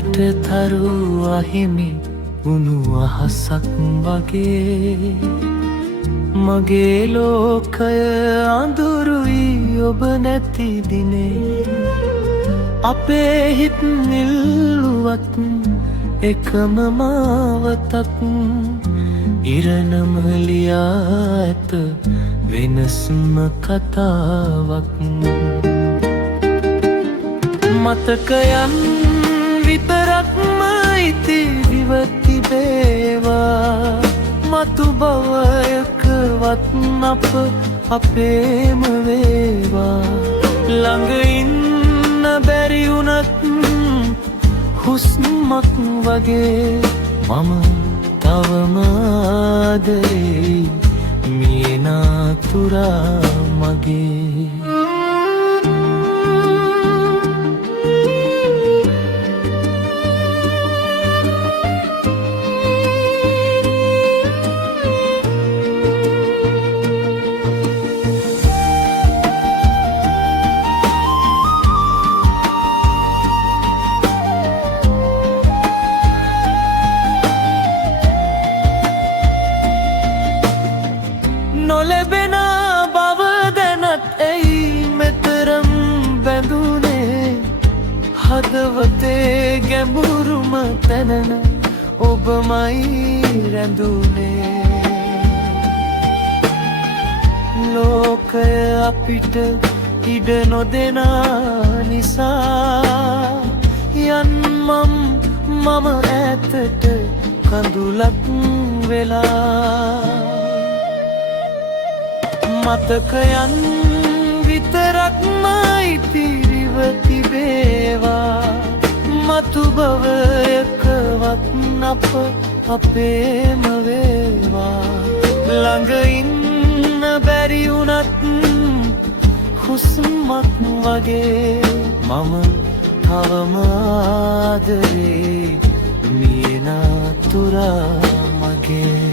මතට තරු අහිමි උණු අහසක් වගේ මගේ ලෝකය අඳුරුයි ඔබ නැති දිනේ අපේ හිත් නිල්ලුවත් එකම මාවතක් ඉරණම ලියා ඇත වෙනස්ම කතාවක් මතකයන් විතරක්ම ඉතිරිව තිබේවා මතු බවයකවත් අප අපේම වේවා ළඟ ඉන්න බැරි වුණත් හුස්මක් වගේ මම තවම ආදරේ මියනාතුරා මගේ නොලැබෙන බව දැනත් ඇයි මෙතරම් බැඳුනේ හදවතේ ගැඹුරුම තැනන ඔබමයි රැඳුනේ ලෝකය අපිට ඉඩ නොදෙන නිසා යන්මම් මම ඈතට කඳුලක් වෙලා මතකයන් විතරක්ම ඉතිරිව තිබේවා මතු බවයකවත් අප අපේම වේවා ළඟ ඉන්න බැරි වුණත් හුස්මක් වගේ මම තවම ආදරේ මියනාතුරා මගේ